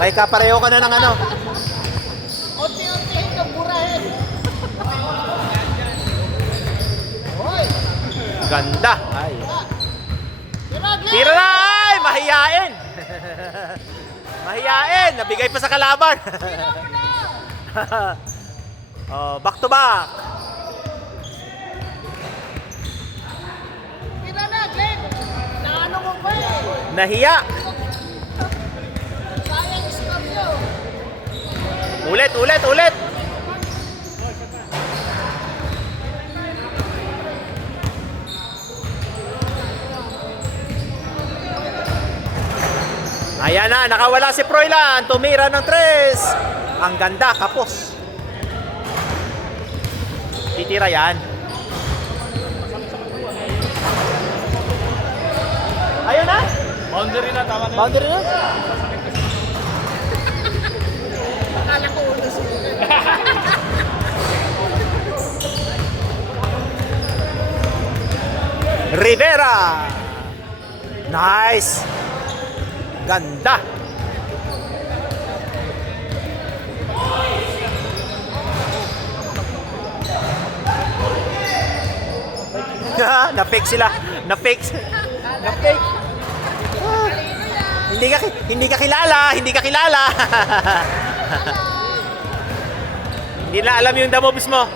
May kapareho ka na ng ano. Unti-unti ka burahin. Hoy! Ganda. Ay. Tira, Glenn! Tira na! Ay! Mahiyain! Mahiyain! Nabigay pa sa kalaban. Oh, back to back. Tira na, Glenn! Naano mo ba eh? Nahiya. Sayang score nyo. Ulit, ulit, ulit. Ayan na, nakawala si Froilan. Tumira ng 3. Ang ganda, kapos. Titira yan. Ayun na. Boundary na, tama na. Boundary na. Akala ko ulo sila. Rivera. Nice. Ganda. Na-fake sila. Na-fake. Na-fake. Ah, hindi ka kilala, hindi ka kilala. Hindi na alam yung damobis mo.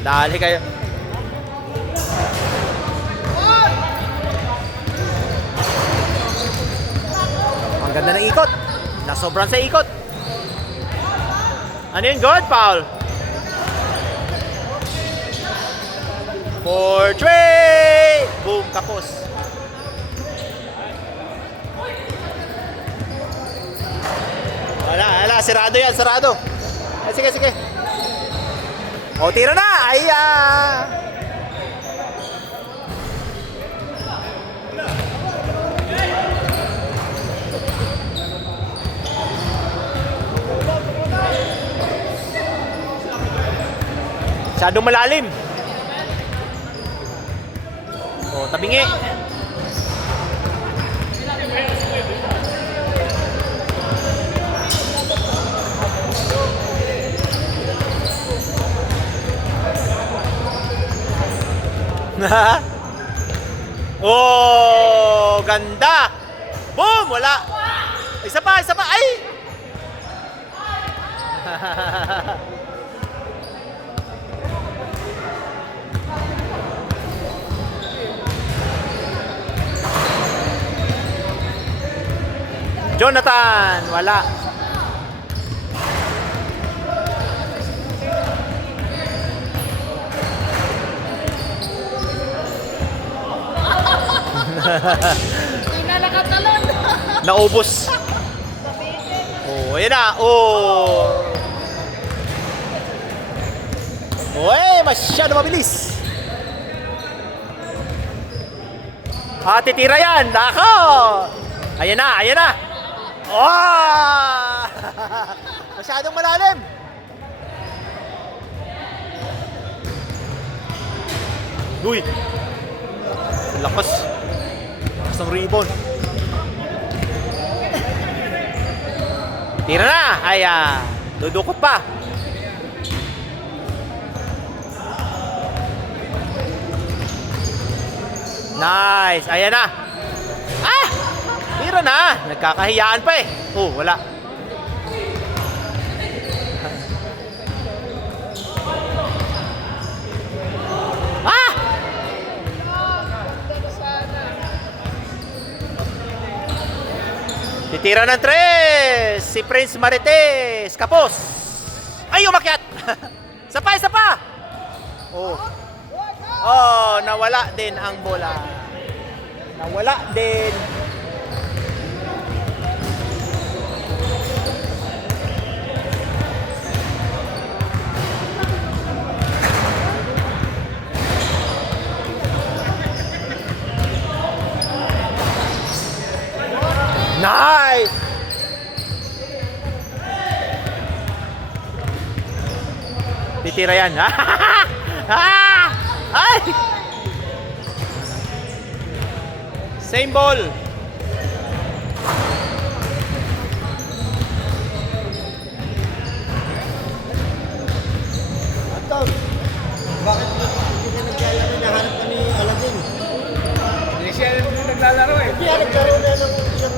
Dali kayo. Ang ganda ng ikot. Nasobran sa ikot. Ano yun? Good foul. 4-3. Boom, kapos. Wala, sirado yan, sirado. Ay, sige, sige. O, tira na. Ay, masyadong malalim. O, tabingi. Oh, ganda. Boom, wala. Isa pa, isa pa. Ay! Jonathan, wala. Hindi na nakatalon. Naubos. Oh, ayan na. Oh. Uy, masyado mabilis. Titira yan. Nako. Ayan na, ayan na. Oh! Masyadong malalim. Uy. Lakas. Lakas ng rebound. Tira na. Ay, dudukot pa. Nice. Ayan na. Tira na. Nagkakahiyaan pa eh. Oh, wala. Titira ng 3. Si Prince Marites. Kapos. Ay, umakyat. Isa pa, isa pa. Oh. Oh, nawala din ang bola. Nawala din. Nice! Titira yan. Ay! Same ball. Ato, bakit hindi ka naglalaro? Nahanap ka ni Aladdin. Hindi siya naglalaro eh. Hindi ka naglaro na ng isang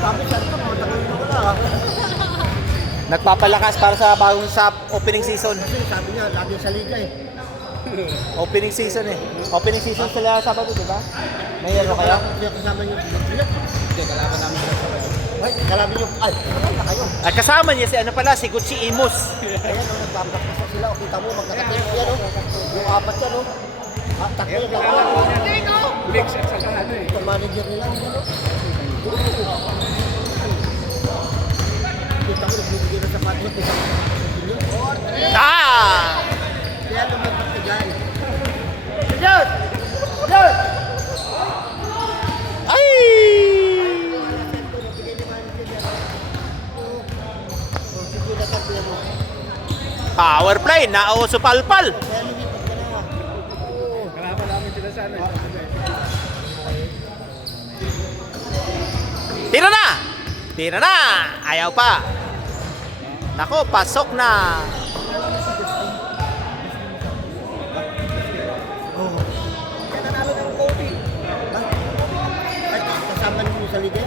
sabi saan ka, matagal na wala ha. Nagpapalakas para sa bagong sa opening season. Kasi sabi niya, lagi sa liga eh. Opening season eh. Opening season sila Sabado, di ba? May ano kayo? Hindi ako kasama niyo. Hindi, kalaban namin sa sabay. Ay, kalabi niyo. Ay, kalabi na kayo. At kasama niya si ano pala, si Gucci Imus. Ayan, nagpapaktas na sila. O, kita mo, magkakating yan o. Yung apat yan o. Takbo yung dalawa. Mix at saka ano eh. Ito manager nila. Ano? Kita mo, nagbibigay ng sapatos. Ah! Kaya lumagpas ka dyan. Ay! Sige na kasi mo. Power play, nauso palpal. Kaya lumipat ka na. Oo. Kalaban namin sila sa ano eh. Tira na! Tira na! Ayaw pa. Nako, pasok na. Kaya nanalo ng coffee. Ay, kasama niyo sa liga?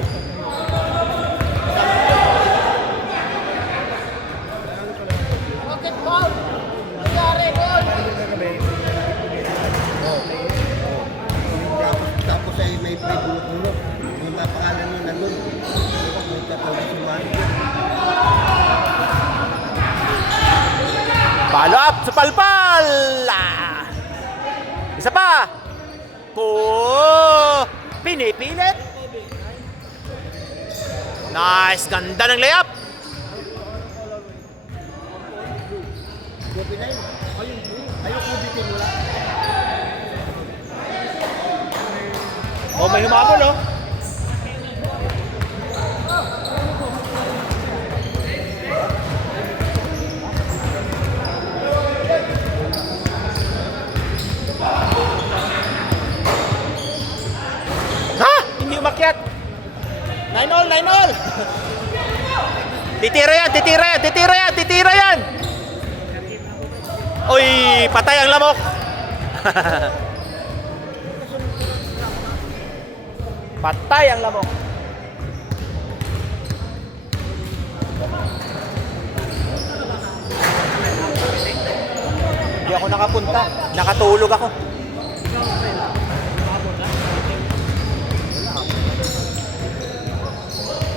Rocket ball. Nangyari, ball. Tapos ay may free bulok-bulok. Yung mga pangalan niyo nandun. May tatawag si manager. Follow up sa palpal. Ah! Isa pa. Pinipilit. Nice, ganda ng layup. Gobi na yun. Ayaw kubitin mo lang. Oh, may humabol oh. Ha? Hindi umakyat. 9-all, 9-all. Titira yan, titira yan, titira yan, titira yan. Uy, patay ang lamok. Patay ang lamok. Hindi ako nakapunta. Nakatulog ako.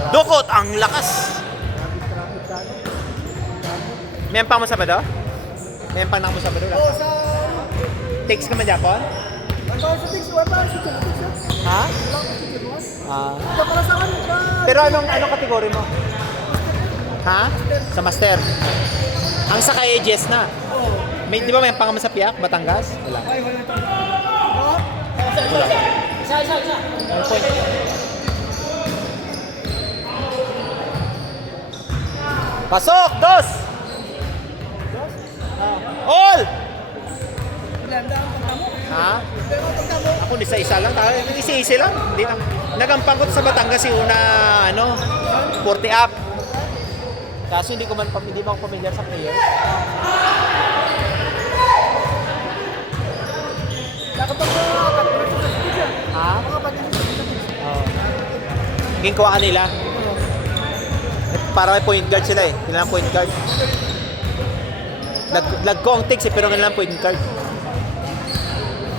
Dukot ang lakas. May empang mo Sabado? May empang na mo Sabado? Oo, sa... Takes ka man Japon? Ang tawag sa tigs, wala sa tigs. Ha? Ito pala sa kanila. Pero anong kategory mo? Ha? Sa master. Ang sa kay AGS na. May, di ba may empang mo sa Piak, Batangas? Wala. Wala. Isa. One point. Pasok! Dos! All! Ha? Ako isa-isa lang. Isa-isa lang. Hindi na. Nagampang ko sa Batangas si una, 40 up. Kaso hindi ba ako familiar sa player. Ha? Oo. Naging kuha ka nila. Para may point guard sila eh. Kailangan point guard. Lag ko ang takes eh, pero kailangan point guard.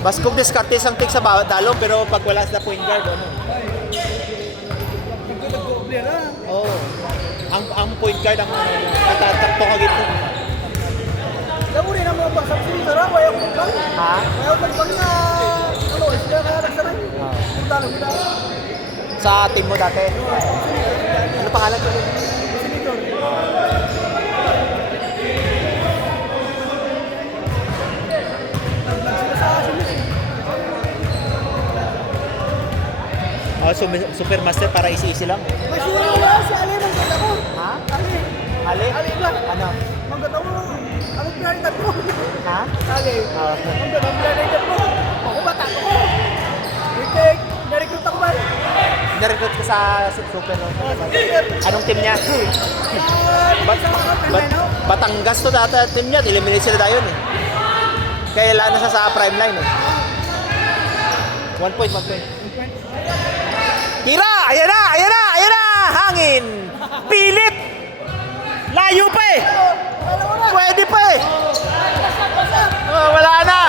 Mas kung discarte isang take sa bawat dalo, pero pag wala sila point guard, ano? Oo. Ang point guard ang natatakto ka gito. Lamu rin ang mga basak dito na, ayaw ko lang. Ha? Ayaw lang na, sila kaya nagsaray. Punta lang nila. Sa team mo dati? Ano pangalan ko? Oh, Supermaster para easy-easy lang. May sura wala si Ali, magkata ko. Ha? Ali. Ali? Ali ba? Ano? Magkata mo. Ano pinalitan mo? Ha? Ali. Ah. Magkata mo pinalitan mo. Ako bata ko. Ikaw sa Super. No? Anong team niya? Batangas to data team niya. Eliminate sila tayo eh. Kaya wala na siya sa prime line eh. 1 point. Tira! Ayan na! Hangin! Pilit! Layo pa eh! Pwede pa eh! Oh, wala na!